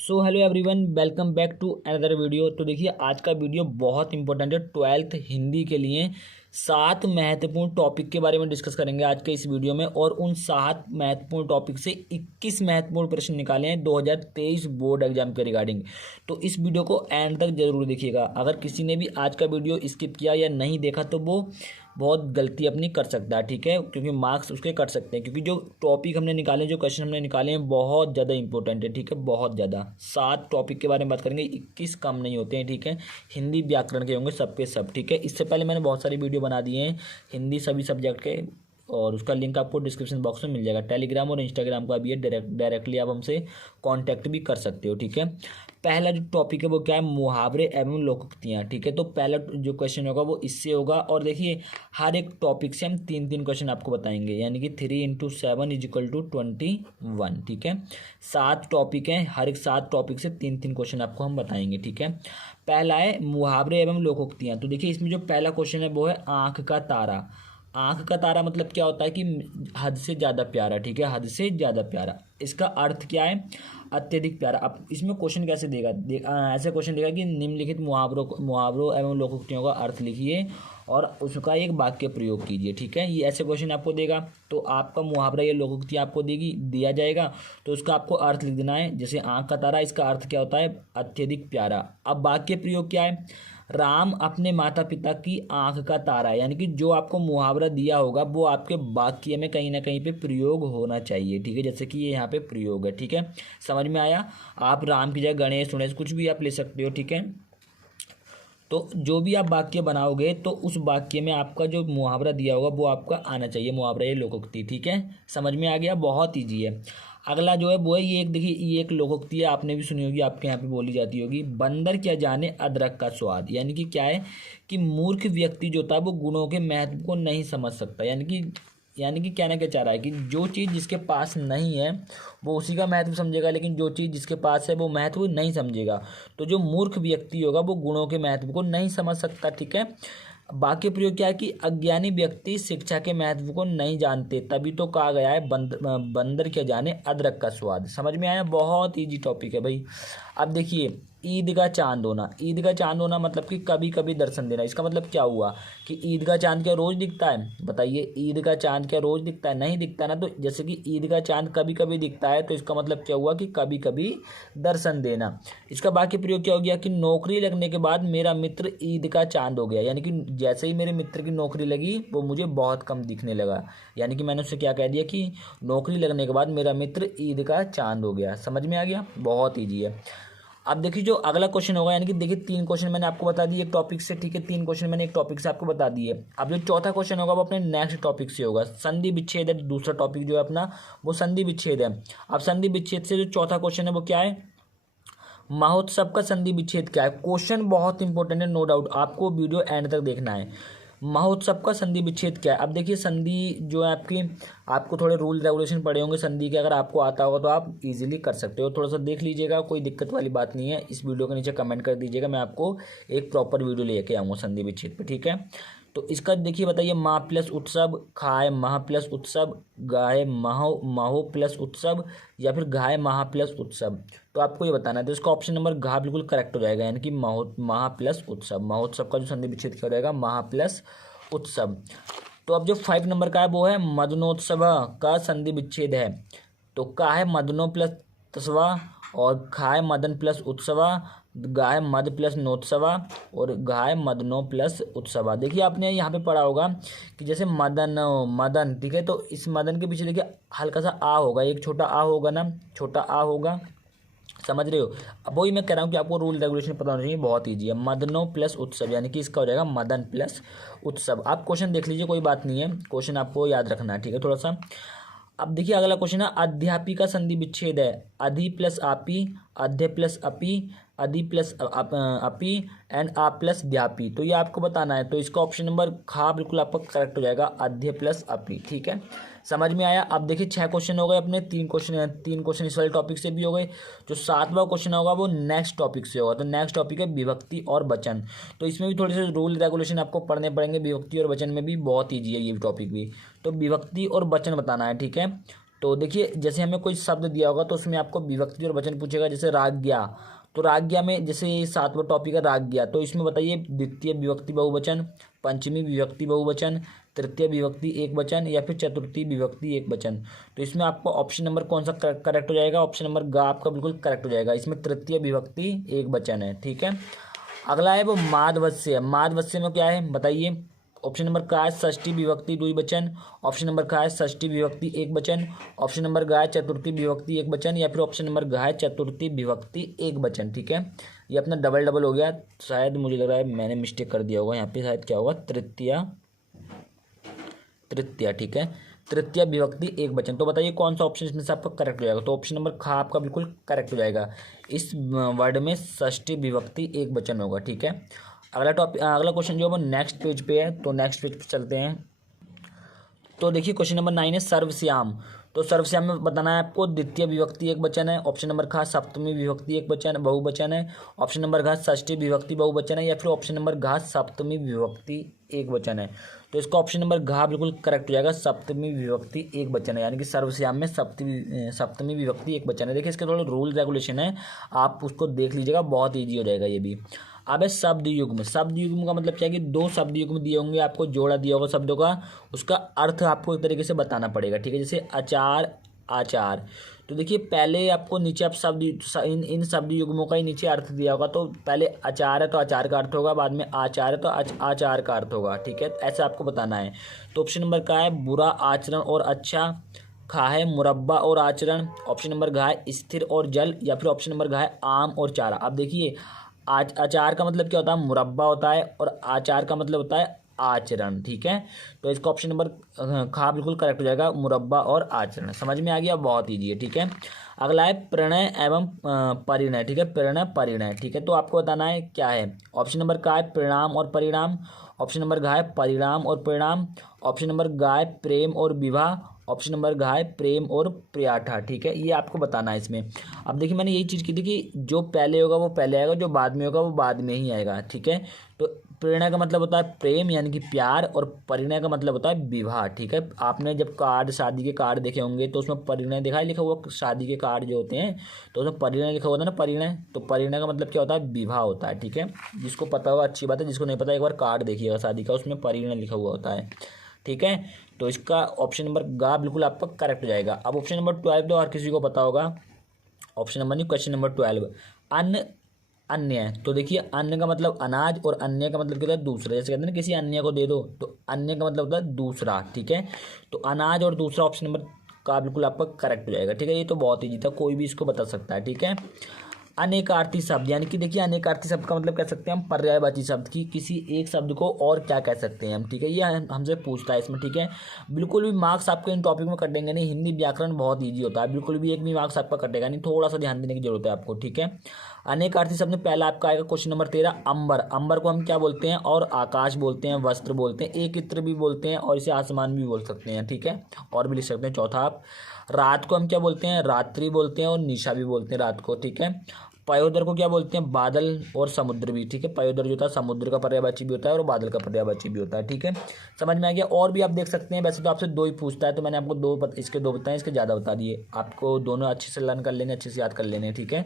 So hello everyone, welcome back to another video. तो देखिए आज का वीडियो बहुत इंपॉर्टेंट है 12th हिंदी के लिए। 7 महत्वपूर्ण टॉपिक के बारे में डिस्कस करेंगे आज के इस वीडियो में, और उन 7 महत्वपूर्ण टॉपिक से 21 महत्वपूर्ण प्रश्न निकाले हैं 2023 बोर्ड एग्जाम के रिगार्डिंग। तो इस वीडियो को एंड तक जरूर देखिएगा। अगर किसी ने भी आज का वीडियो स्किप किया या नहीं देखा तो वो बहुत गलती अपनी कर सकता है, ठीक है, क्योंकि मार्क्स उसके कट सकते हैं। क्योंकि जो टॉपिक हमने निकाले, जो क्वेश्चन हमने निकाले हैं बहुत ज़्यादा इंपॉर्टेंट है, ठीक है, बहुत ज़्यादा। 7 टॉपिक के बारे में बात करेंगे, 21 कम नहीं होते हैं, ठीक है। हिंदी व्याकरण के होंगे सबके सब, ठीक है। इससे पहले मैंने बहुत सारी वीडियो बना दिए हैं हिंदी सभी सब्जेक्ट के, और उसका लिंक आपको डिस्क्रिप्शन बॉक्स में मिल जाएगा। टेलीग्राम और इंस्टाग्राम का भी है, डायरेक्टली आप हमसे कांटेक्ट भी कर सकते हो, ठीक है। पहला जो टॉपिक है वो क्या है, मुहावरे एवं लोकोक्तियाँ, ठीक है। तो पहला जो क्वेश्चन होगा वो इससे होगा, और देखिए हर एक टॉपिक से हम 3-3 क्वेश्चन आपको बताएंगे, यानी कि 3 × 7 = 21, ठीक है। 7 टॉपिक हैं, हर एक 7 टॉपिक से 3-3 क्वेश्चन आपको हम बताएंगे, ठीक है। पहला है मुहावरे एवं लोकोक्तियाँ। तो देखिए इसमें जो पहला क्वेश्चन है वो है आँख का तारा। आँख का तारा मतलब क्या होता है कि हद से ज़्यादा प्यारा, ठीक है, हद से ज़्यादा प्यारा। इसका अर्थ क्या है, अत्यधिक प्यारा। अब इसमें क्वेश्चन कैसे देगा, ऐसे क्वेश्चन देगा कि निम्नलिखित मुहावरों एवं लोकोक्तियों का अर्थ लिखिए और उसका एक वाक्य प्रयोग कीजिए, ठीक है। ये ऐसे क्वेश्चन आपको देगा, तो आपका मुहावरा या लोकोक्ति आपको दिया जाएगा, तो उसका आपको अर्थ लिख देना है। जैसे आँख का तारा, इसका अर्थ क्या होता है, अत्यधिक प्यारा। अब वाक्य प्रयोग क्या है, राम अपने माता पिता की आंख का तारा है, यानी कि जो आपको मुहावरा दिया होगा वो आपके वाक्य में कहीं ना कहीं पे प्रयोग होना चाहिए, ठीक है। जैसे कि ये यहाँ पे प्रयोग है, ठीक है, समझ में आया। आप राम की जगह गणेश उणेश कुछ भी आप ले सकते हो, ठीक है। तो जो भी आप वाक्य बनाओगे तो उस वाक्य में आपका जो मुहावरा दिया होगा वो आपका आना चाहिए, मुहावरा या लोकोक्ति, ठीक है। समझ में आ गया, बहुत ईजी है। अगला जो है वो है ये एक, देखिए ये एक लोकोक्ति है, आपने भी सुनी होगी, आपके यहाँ पे बोली जाती होगी, बंदर क्या जाने अदरक का स्वाद। यानी कि क्या है कि मूर्ख व्यक्ति जो होता है वो गुणों के महत्व को नहीं समझ सकता। यानी कि कहना क्या चाह रहा है कि जो चीज़ जिसके पास नहीं है वो उसी का महत्व समझेगा, लेकिन जो चीज़ जिसके पास है वो महत्व नहीं समझेगा। तो जो मूर्ख व्यक्ति होगा वो गुणों के महत्व को नहीं समझ सकता, ठीक है। वाक्य प्रयोग क्या है कि अज्ञानी व्यक्ति शिक्षा के महत्व को नहीं जानते, तभी तो कहा गया है बंदर क्या जाने अदरक का स्वाद। समझ में आया, बहुत इजी टॉपिक है भाई। अब देखिए ईद का चांद होना। ईद का चांद होना मतलब कि कभी कभी दर्शन देना। इसका मतलब क्या हुआ कि ईद का चांद क्या रोज दिखता है, बताइए, ईद का चांद क्या रोज दिखता है, नहीं दिखता ना। तो जैसे कि ईद का चांद कभी कभी दिखता है, तो इसका मतलब क्या हुआ कि कभी कभी दर्शन देना। इसका वाक्य प्रयोग क्या हो गया कि नौकरी लगने के बाद मेरा मित्र ईद का चांद हो गया। यानी कि जैसे ही मेरे मित्र की नौकरी लगी वो मुझे बहुत कम दिखने लगा। यानी कि मैंने उससे क्या कह दिया कि नौकरी लगने के बाद मेरा मित्र ईद का चांद हो गया। समझ में आ गया, बहुत ईजी है। अब देखिए जो अगला क्वेश्चन होगा, यानी कि देखिए 3 क्वेश्चन मैंने आपको बता दिए एक टॉपिक से, ठीक है, 3 क्वेश्चन मैंने एक टॉपिक से आपको बता दिए। अब जो चौथा क्वेश्चन होगा वो अपने नेक्स्ट टॉपिक से होगा। संधि विच्छेद है दूसरा टॉपिक जो है अपना, वो संधि विच्छेद है। अब संधि विच्छेद से जो चौथा क्वेश्चन है वो क्या है, महोत्सव का संधि विच्छेद क्या है। क्वेश्चन बहुत इंपॉर्टेंट है, नो डाउट, आपको वीडियो एंड तक देखना है। महोत्सव का संधि विच्छेद क्या है। अब देखिए संधि जो है आपकी, आपको थोड़े रूल रेगुलेशन पड़े होंगे संधि के, अगर आपको आता होगा तो आप इजीली कर सकते हो। थोड़ा सा देख लीजिएगा, कोई दिक्कत वाली बात नहीं है। इस वीडियो के नीचे कमेंट कर दीजिएगा, मैं आपको एक प्रॉपर वीडियो लेके आऊँगा संधि विच्छेद पे, ठीक है। तो इसका देखिए बताइए, माह प्लस उत्सव, खाए माह प्लस उत्सव, गाय महो प्लस उत्सव, या फिर गाय माह प्लस उत्सव। तो आपको ये बताना है, तो इसका ऑप्शन नंबर घ बिल्कुल करेक्ट हो जाएगा, यानी कि माह प्लस उत्सव। महोत्सव का जो संधि विच्छेद क्या हो जाएगा, माह प्लस उत्सव। तो अब जो 5 नंबर का है वो है मदनोत्सव का संधि विच्छेद है। तो का है मदनो प्लस तस्वा, और खाए मदन प्लस उत्सवा, गाय मद प्लस नोत्सवा, और गाय मदनो प्लस उत्सवा। देखिए आपने यहाँ पे पढ़ा होगा कि जैसे मदन, ठीक है, तो इस मदन के पीछे देखिए हल्का सा आ होगा, एक छोटा आ होगा ना, छोटा आ होगा, समझ रहे हो। अब वही मैं कह रहा हूँ कि आपको रूल रेगुलेशन पता होना चाहिए, बहुत ईजी है। मदनो प्लस उत्सव, यानी कि इसका हो जाएगा मदन प्लस उत्सव। आप क्वेश्चन देख लीजिए, कोई बात नहीं है, क्वेश्चन आपको याद रखना है, ठीक है, थोड़ा सा। अब देखिए अगला क्वेश्चन है अध्यापी का संधि विच्छेद है। अधि प्लस आपी, अध्य प्लस अपी, अधि प्लस अपी, एंड आ प्लस व्यापी। तो ये आपको बताना है, तो इसका ऑप्शन नंबर खा बिल्कुल आपका करेक्ट हो जाएगा, अध्य प्लस अपी, ठीक है। समझ में आया। अब देखिए 6 क्वेश्चन हो गए अपने, 3 क्वेश्चन इस वाले टॉपिक से भी हो गए। जो 7वां क्वेश्चन होगा वो नेक्स्ट टॉपिक से होगा। तो नेक्स्ट टॉपिक है विभक्ति और वचन। तो इसमें भी थोड़े से रूल रेगुलेशन आपको पढ़ने पड़ेंगे, विभक्ति और वचन में भी बहुत ईजी है ये टॉपिक भी। तो विभक्ति और वचन बताना है, ठीक है। तो देखिए जैसे हमें कोई शब्द दिया होगा तो उसमें आपको विभक्ति और वचन पूछेगा, जैसे राज्ञा, तो राज्ञा में जैसे ये 7वां टॉपिक है राज्ञा, तो इसमें बताइए द्वितीय विभक्ति बहुवचन, पंचमी विभक्ति बहुवचन, तृतीय विभक्ति एक वचन या फिर चतुर्थी विभक्ति एक वचन। तो इसमें आपको ऑप्शन नंबर कौन सा करेक्ट हो जाएगा? ऑप्शन नंबर ग आपका बिल्कुल करेक्ट हो जाएगा। इसमें तृतीय विभक्ति एक वचन है, ठीक है। अगला है वो माधवस्य। माधवस्य में क्या है बताइए? ऑप्शन नंबर का है षष्ठी विभक्ति द्विवचन, ऑप्शन नंबर का है षष्ठी विभक्ति एक वचन, ऑप्शन नंबर ग है चतुर्थी विभक्ति एक वचन या फिर ऑप्शन नंबर ग है चतुर्थी विभक्ति एक वचन, ठीक है। ये अपना डबल डबल हो गया, शायद मुझे लग रहा है मैंने मिस्टेक कर दिया होगा यहाँ पे, शायद क्या होगा तृतीया, ठीक है, तृतीय विभक्ति एक वचन। तो बताइए कौन सा ऑप्शन इसमें से आपका करेक्ट हो जाएगा? तो ऑप्शन नंबर खा आपका बिल्कुल करेक्ट हो जाएगा। इस वर्ड में षष्ठी विभक्ति एक वचन होगा, ठीक है। अगला क्वेश्चन जो है वो नेक्स्ट पेज पे है, तो नेक्स्ट पेज पे चलते हैं। तो देखिए क्वेश्चन नंबर 9 है सर्वश्याम। तो सर्वश्याम में बताना है आपको द्वितीय विभक्ति एक वचन है, ऑप्शन नंबर खा सप्तमी विभक्ति एक वचन बहुवचन है, ऑप्शन नंबर घ षष्ठी विभक्ति बहुवचन है या फिर ऑप्शन नंबर घ सप्तमी विभक्ति एक वचन है। तो इसका ऑप्शन नंबर घ बिल्कुल करेक्ट हो जाएगा, सप्तमी विभक्ति एक वचन है, यानी कि सर्वश्याम में सप्तमी विभक्ति एक वचन है। देखिए इसके थोड़े रूल रेगुलेशन है, आप उसको देख लीजिएगा, बहुत ईजी हो जाएगा ये भी। अब है शब्द युग्म। शब्द युग्म का मतलब क्या है कि दो शब्द युग्म दिए होंगे, आपको जोड़ा दिया होगा शब्दों का, उसका अर्थ आपको एक तरीके से बताना पड़ेगा, ठीक है। जैसे अचार आचार, तो देखिए पहले आपको नीचे आप शब्द इन शब्द युग्मों का ही नीचे अर्थ दिया होगा, तो पहले अचार है तो अचार का अर्थ होगा, बाद में आचार है तो आचार का अर्थ होगा, ठीक है। ऐसा आपको बताना है। तो ऑप्शन नंबर का है बुरा आचरण और अच्छा, खा है मुरब्बा और आचरण, ऑप्शन नंबर घा है स्थिर और जल या फिर ऑप्शन नंबर घा है आम और चारा। अब देखिए अचार का मतलब क्या होता है? मुरब्बा होता है, और आचार का मतलब होता है आचरण, ठीक है। तो इसका ऑप्शन नंबर खा बिल्कुल करेक्ट हो जाएगा, मुरब्बा और आचरण। समझ में आ गया? बहुत ईजी है, ठीक है। अगला है प्रणय एवं परिणय, ठीक है, प्रणय परिणय, ठीक है। तो आपको बताना है क्या है? ऑप्शन नंबर का है परिणाम और परिणाम, ऑप्शन नंबर घा है परिणाम और परिणाम, ऑप्शन नंबर गा है प्रेम और विवाह, ऑप्शन नंबर घा है प्रेम और प्रियाठा, ठीक है। ये आपको बताना है इसमें। अब देखिए मैंने यही चीज़ की थी कि जो पहले होगा वो पहले आएगा, जो बाद में होगा वो बाद में ही आएगा, ठीक है। तो प्रेरणा का मतलब होता है प्रेम यानी कि प्यार, और परिणय का मतलब होता है विवाह, ठीक है। आपने जब कार्ड शादी के कार्ड देखे होंगे तो उसमें परिणय दिखा है लिखा हुआ, शादी के कार्ड जो होते हैं तो उसमें परिणय लिखा होता है ना, परिणय। तो परिणय का मतलब क्या होता है? विवाह होता है, ठीक है। जिसको पता होगा अच्छी बात है, जिसको नहीं पता एक बार कार्ड देखिएगा शादी का, उसमें परिणय लिखा हुआ होता है, ठीक है। तो इसका ऑप्शन नंबर गा बिल्कुल आपका करेक्ट हो जाएगा। अब ऑप्शन नंबर 12 तो हर किसी को पता होगा, ऑप्शन नंबर नहीं, क्वेश्चन नंबर 12 अन्न अन्य। तो देखिए अन्न का मतलब अनाज और अन्य का मतलब क्या होता है? दूसरा। जैसे कहते हैं ना किसी अन्य को दे दो, तो अन्य का मतलब होता है दूसरा, ठीक है। तो अनाज और दूसरा ऑप्शन नंबर का बिल्कुल आपका करेक्ट हो जाएगा, ठीक है। ये तो बहुत ईजी था, कोई भी इसको बता सकता है, ठीक है। अनेकार्थी शब्द, यानी कि देखिए अनेकार्थी शब्द का मतलब कह सकते हैं हम पर्यायवाची शब्द की किसी एक शब्द को और क्या कह सकते हैं हम, ठीक है। ये हमसे पूछता है इसमें, ठीक है। बिल्कुल भी मार्क्स आपके इन टॉपिक में कटेंगे नहीं, हिंदी व्याकरण बहुत ईजी होता है, बिल्कुल भी एक भी मार्क्स आपका कटेगा नहीं, थोड़ा सा ध्यान देने की जरूरत है आपको, ठीक है। अनेकार्थी शब्द में पहला आपका आएगा क्वेश्चन नंबर 13 अंबर। अंबर को हम क्या बोलते हैं? और आकाश बोलते हैं, वस्त्र बोलते हैं, एक इत्र भी बोलते हैं, और इसे आसमान भी बोल सकते हैं, ठीक है। और भी लिख सकते हैं। चौथा आप रात को हम क्या बोलते हैं? रात्रि बोलते हैं, और निशा भी बोलते हैं रात को, ठीक है। पयोदर को क्या बोलते हैं? बादल और समुद्र भी, ठीक है। पयोदर जो होता है समुद्र का पर्यायवाची भी होता है और बादल का पर्यायवाची भी होता है, ठीक है। समझ में आ गया? और भी आप देख सकते हैं, वैसे तो आपसे दो ही पूछता है, तो मैंने आपको इसके दो बताए, इसके ज़्यादा बता दिए। आपको दोनों अच्छे से लर्न कर लेने, अच्छे से याद कर लेने, ठीक है।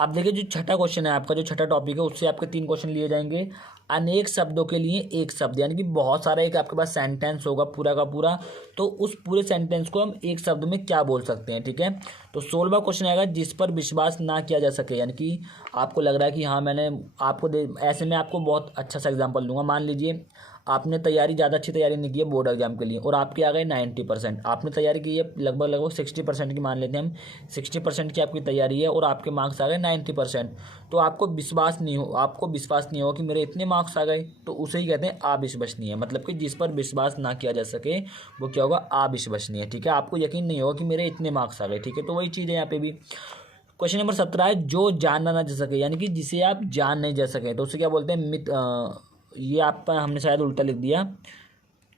अब देखिए जो छठा क्वेश्चन है आपका, जो छठा टॉपिक है, उससे आपके 3 क्वेश्चन लिए जाएंगे। अनेक शब्दों के लिए एक शब्द, यानी कि बहुत सारा एक आपके पास सेंटेंस होगा पूरा का पूरा, तो उस पूरे सेंटेंस को हम एक शब्द में क्या बोल सकते हैं, ठीक है। तो 16वां क्वेश्चन आएगा जिस पर विश्वास ना किया जा सके, यानी कि आपको लग रहा है कि हाँ मैंने आपको ऐसे में आपको बहुत अच्छा सा एग्जाम्पल दूंगा। मान लीजिए आपने ज़्यादा अच्छी तैयारी नहीं की है बोर्ड एग्जाम के लिए, और आपके आ गए 90%। आपने तैयारी की है लगभग 60% की, मान लेते हैं हम 60% की आपकी तैयारी है, और आपके मार्क्स आ गए 90%। तो आपको विश्वास नहीं होगा कि मेरे इतने मार्क्स आ गए, तो उसे ही कहते हैं अविश्वसनीय। मतलब कि जिस पर विश्वास ना किया जा सके वो क्या होगा? अविश्वसनीय, ठीक है। आपको यकीन नहीं होगा कि मेरे इतने मार्क्स आ गए, ठीक है। तो वही चीज़ है यहाँ पे भी। क्वेश्चन नंबर 17 है जो जाना ना जा सके, यानी कि जिसे आप जान नहीं जा सके, तो उसे क्या बोलते हैं? ये आप हमने शायद उल्टा लिख दिया।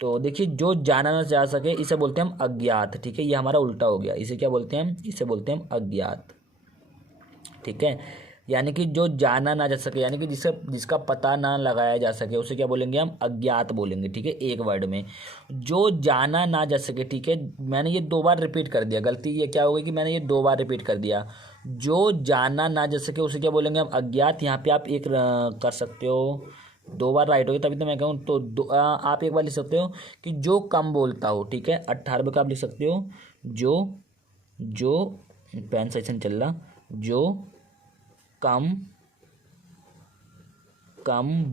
तो देखिए जो जाना ना जा सके इसे बोलते हैं हम अज्ञात, ठीक है। ये हमारा उल्टा हो गया, इसे क्या बोलते हैं हम? इसे बोलते हैं हम अज्ञात, ठीक है। यानी कि जो जाना ना जा सके, यानी कि जिसका पता ना लगाया जा सके, उसे क्या बोलेंगे हम? अज्ञात बोलेंगे। ठीक है, एक वर्ड में जो जाना ना जा सके। ठीक है, मैंने ये 2 बार रिपीट कर दिया, गलती ये क्या हो गई कि मैंने ये 2 बार रिपीट कर दिया। जो जाना ना जा सके उसे क्या बोलेंगे हम? अज्ञात। यहाँ पे आप एक कर सकते हो, 2 बार राइट हो गया तभी तो मैं कहूँ। तो आप एक बार लिख सकते हो कि जो कम बोलता हो। ठीक है, 18 का आप लिख सकते हो जो पेन सेक्शन चल रहा, जो कम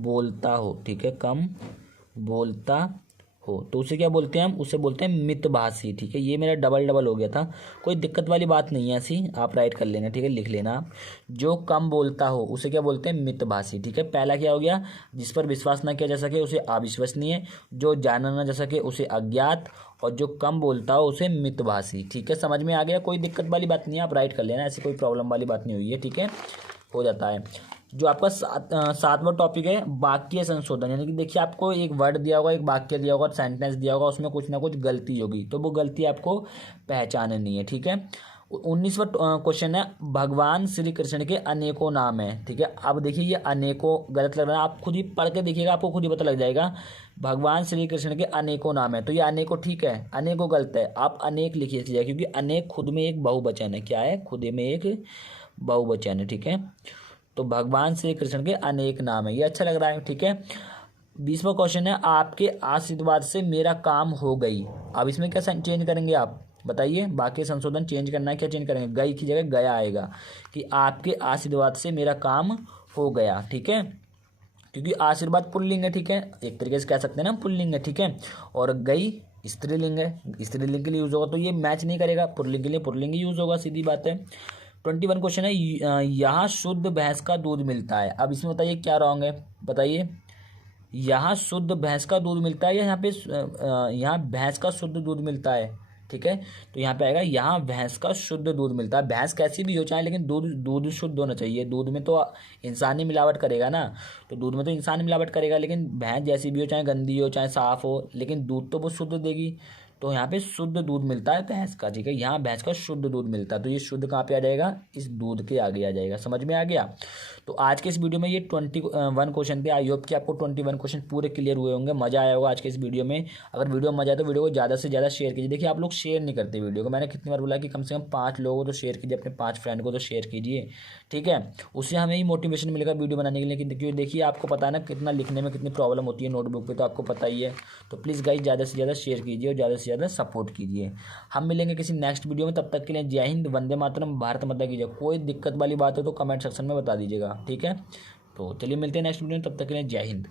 बोलता हो। ठीक है, कम बोलता हो तो उसे क्या बोलते हैं हम? उसे बोलते हैं मितभाषी। ठीक है, ये मेरा डबल हो गया था, कोई दिक्कत वाली बात नहीं है ऐसी, आप राइट कर लेना। ठीक है, लिख लेना आप। जो कम बोलता हो उसे क्या बोलते हैं? मितभाषी। ठीक है, पहला क्या हो गया? जिस पर विश्वास ना किया जा सके उसे अविश्वसनीय, जो जाना ना जा सके उसे अज्ञात, और जो कम बोलता हो उसे मितभाषी। ठीक है, समझ में आ गया? कोई दिक्कत वाली बात नहीं है, आप राइट कर लेना, ऐसी कोई प्रॉब्लम वाली बात नहीं हुई है। ठीक है, हो जाता है। जो आपका 7वां टॉपिक है वाक्य संशोधन, यानी कि देखिए आपको एक वर्ड दिया होगा, एक वाक्य दिया होगा, सेंटेंस दिया होगा, उसमें कुछ ना कुछ गलती होगी, तो वो गलती आपको पहचाननी है। ठीक है, 19वां क्वेश्चन है भगवान श्री कृष्ण के अनेकों नाम है। ठीक है, अब देखिए ये अनेकों गलत लग रहा है, आप खुद ही पढ़ के देखिएगा, आपको खुद ही पता लग जाएगा। भगवान श्री कृष्ण के अनेकों नाम है, तो ये अनेकों ठीक है, अनेकों गलत है, आप अनेक लिखिए, क्योंकि अनेक खुद में एक बहुवचन है। क्या है? खुद में एक बहुवचन है। ठीक है, तो भगवान श्री कृष्ण के अनेक नाम है, ये अच्छा लग रहा है। ठीक है, 20वां क्वेश्चन है आपके आशीर्वाद से मेरा काम हो गई। अब इसमें क्या चेंज करेंगे आप बताइए? वाक्य संशोधन चेंज करना है, क्या चेंज करेंगे? गई की जगह गया आएगा, कि आपके आशीर्वाद से मेरा काम हो गया। ठीक है, क्योंकि आशीर्वाद पुल्लिंग है। ठीक है, एक तरीके से कह सकते हैं ना, पुल्लिंग है। ठीक है, और गई स्त्रीलिंग है, स्त्रीलिंग के लिए यूज होगा, तो ये मैच नहीं करेगा, पुल्लिंग के लिए पुल्लिंग यूज होगा, सीधी बात है। 21 क्वेश्चन है यहाँ शुद्ध भैंस का दूध मिलता है। अब इसमें बताइए क्या रॉन्ग है, बताइए? यहाँ शुद्ध भैंस का दूध मिलता है, या यहाँ पे यहाँ भैंस का शुद्ध दूध मिलता है। ठीक है, तो यहाँ पे आएगा यहाँ भैंस का शुद्ध दूध मिलता है। भैंस कैसी भी हो चाहे, लेकिन दूध शुद्ध होना चाहिए। दूध में तो इंसानी मिलावट करेगा ना, तो दूध में तो इंसान मिलावट करेगा, लेकिन भैंस जैसी भी हो, चाहे गंदी हो चाहे साफ हो, लेकिन दूध तो वो शुद्ध देगी। तो यहाँ पे शुद्ध दूध मिलता है भैंस का। ठीक है, यहाँ भैंस का शुद्ध दूध मिलता है, तो ये शुद्ध कहाँ पे आ जाएगा? इस दूध के आगे आ जाएगा। समझ में आ गया? तो आज के इस वीडियो में ये 21 क्वेश्चन थे। आई होप कि आपको 21 क्वेश्चन पूरे क्लियर हुए होंगे, मजा आया होगा आज के इस वीडियो में। अगर वीडियो में मजा आया तो वीडियो को ज़्यादा से ज़्यादा शेयर कीजिए। देखिए आप लोग शेयर नहीं करते वीडियो को, मैंने कितनी बार बोला कि कम से कम 5 लोगों को तो शेयर कीजिए, अपने 5 फ्रेंड को तो शेयर कीजिए। ठीक है, उससे हमें ही मोटिवेशन मिलेगा वीडियो बनाने के लिए। क्योंकि देखिए आपको पता है ना कितना लिखने में कितनी प्रॉब्लम होती है नोटबुक पे, तो आपको पता ही है। तो प्लीज़ गाइस ज़्यादा से ज़्यादा शेयर कीजिए और ज़्यादा से ज़्यादा सपोर्ट कीजिए। हम मिलेंगे किसी नेक्स्ट वीडियो में, तब तक के लिए जय हिंद, वंदे मातरम, भारत माता की जय। कोई दिक्कत वाली बात हो तो कमेंट सेक्शन में बता दीजिएगा। ठीक है, तो चलिए मिलते हैं नेक्स्ट वीडियो में, तब तक के लिए जय हिंद।